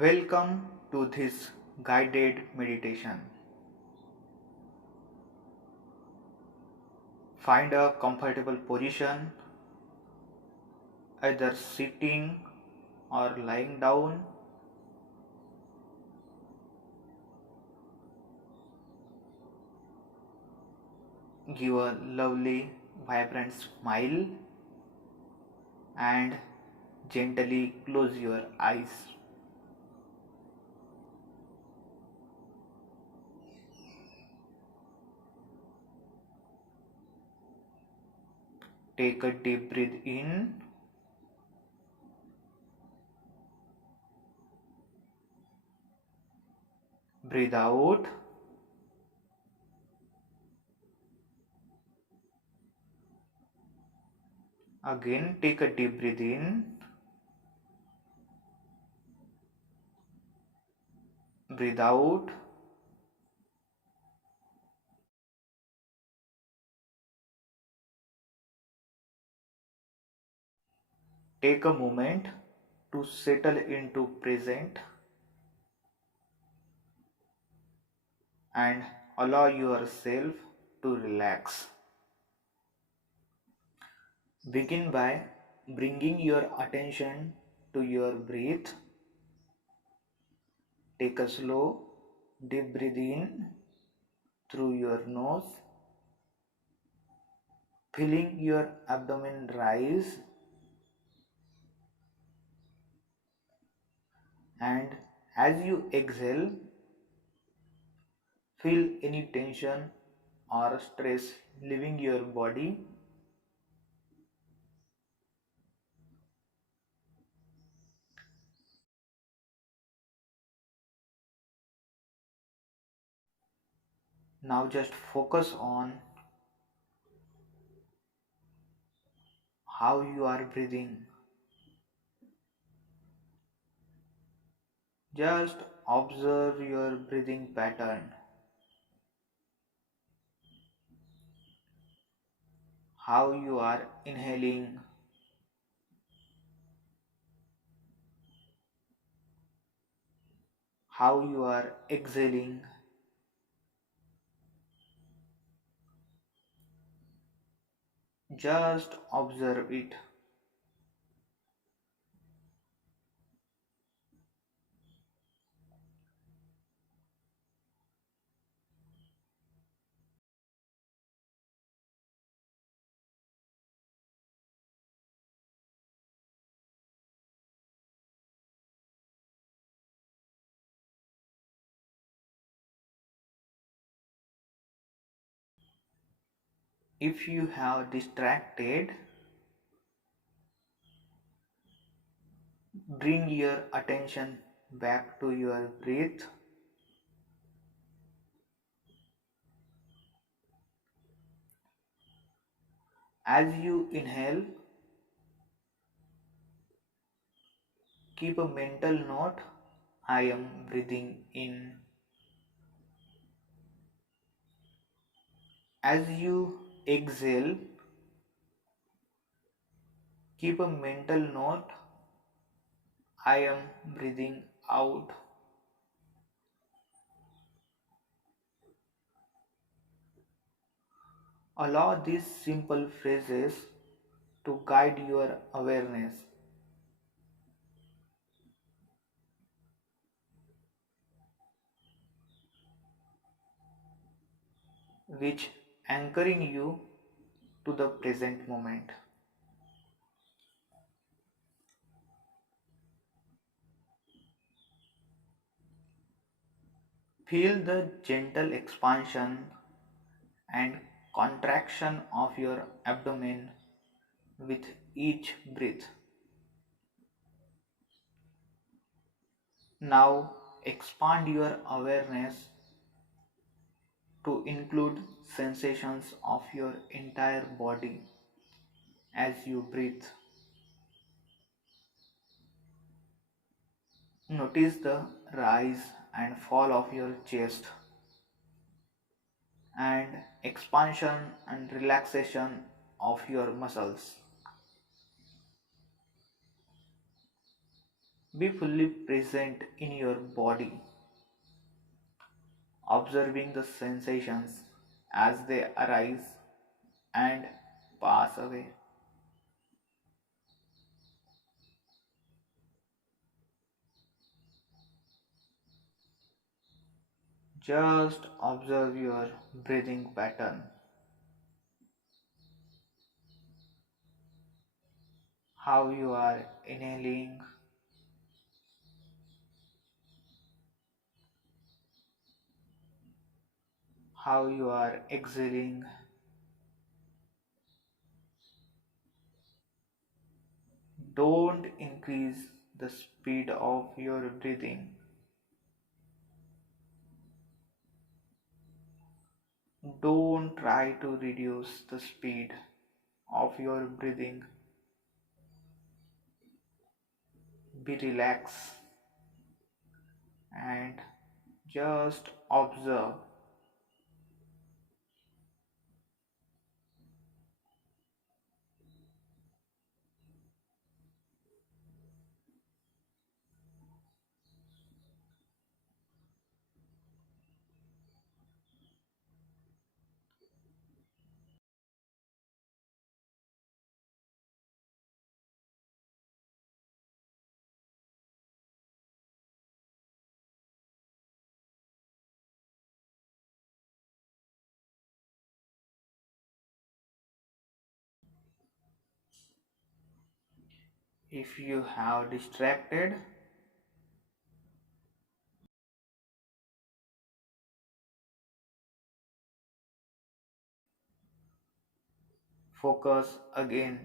Welcome to this guided meditation. Find a comfortable position, either sitting or lying down. Give a lovely, vibrant smile and gently close your eyes. Take a deep breath in, breathe out. Again, take a deep breath in, breathe out. Take a moment to settle into present and allow yourself to relax. Begin by bringing your attention to your breath. Take a slow, deep breath in through your nose, feeling your abdomen rise, and as you exhale, feel any tension or stress leaving your body. Now just focus on how you are breathing. Just observe your breathing pattern, how you are inhaling, how you are exhaling. Just observe it. If you have distracted, bring your attention back to your breath. As you inhale, keep a mental note: I am breathing in. As you exhale, keep a mental note: I am breathing out. Allow these simple phrases to guide your awareness, which anchoring you to the present moment. Feel the gentle expansion and contraction of your abdomen with each breath. Now expand your awareness to include sensations of your entire body as you breathe. Notice the rise and fall of your chest and expansion and relaxation of your muscles. Be fully present in your body, observing the sensations as they arise and pass away. Just observe your breathing pattern, how you are inhaling, how you are exhaling. Don't increase the speed of your breathing. Don't try to reduce the speed of your breathing. Be relaxed and just observe. If you have distracted, focus again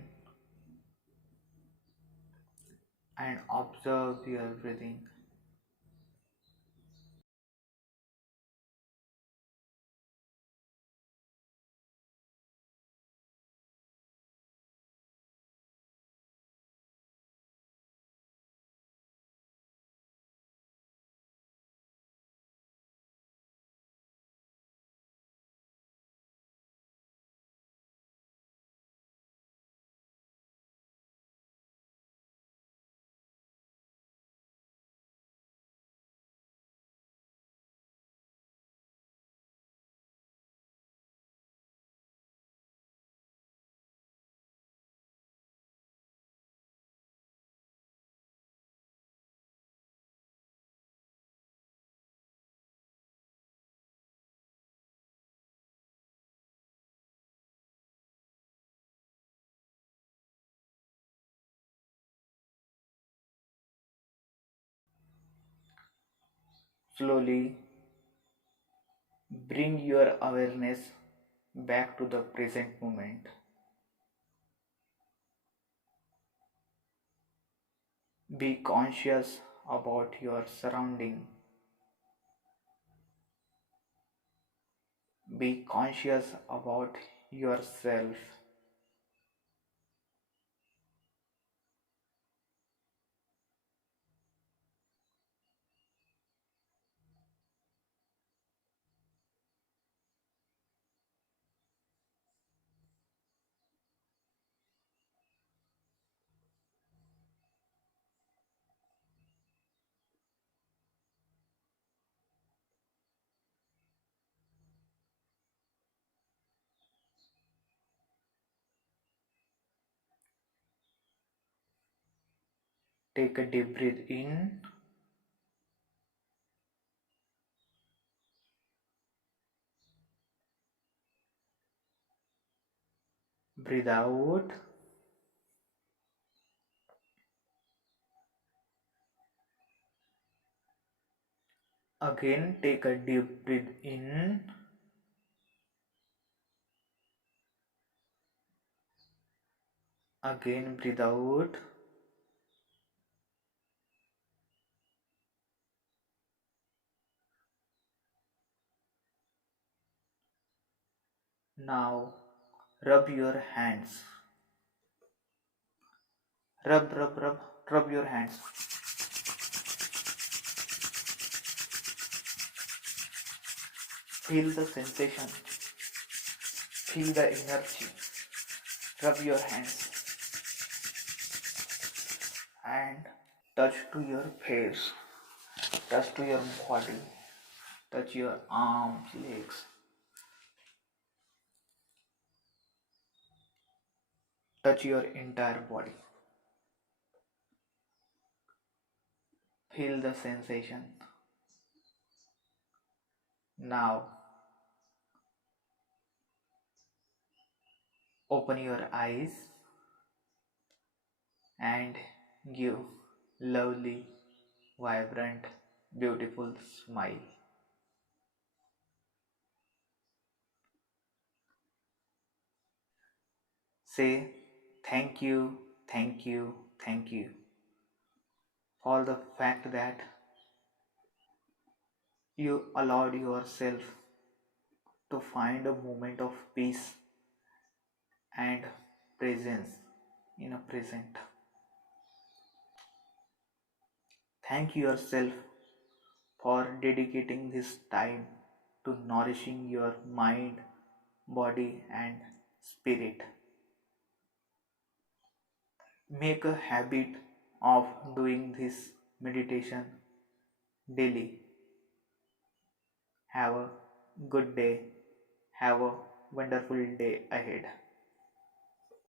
and observe your breathing. Slowly bring your awareness back to the present moment. Be conscious about your surrounding. Be conscious about yourself. Take a deep breath in, breathe out. Again, take a deep breath in, again, breathe out. Now, rub your hands. Rub your hands. Feel the sensation, feel the energy. Rub your hands and touch to your face, touch to your body, touch your arms, legs, touch your entire body. Feel the sensation. Now open your eyes and give lovely, vibrant, beautiful smile. Say thank you, thank you for the fact that you allowed yourself to find a moment of peace and presence in a present. Thank yourself for dedicating this time to nourishing your mind, body, and spirit. Make a habit of doing this meditation daily. Have a good day. Have a wonderful day ahead.